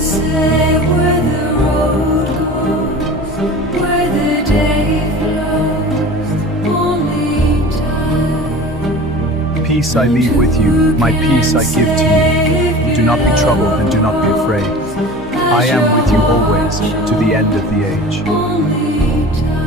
say where the road goes, where the day flows, only time. Peace I leave with you, my peace I give to you. Do not be troubled and do not be afraid. I am with you always, to the end of the age. Only time.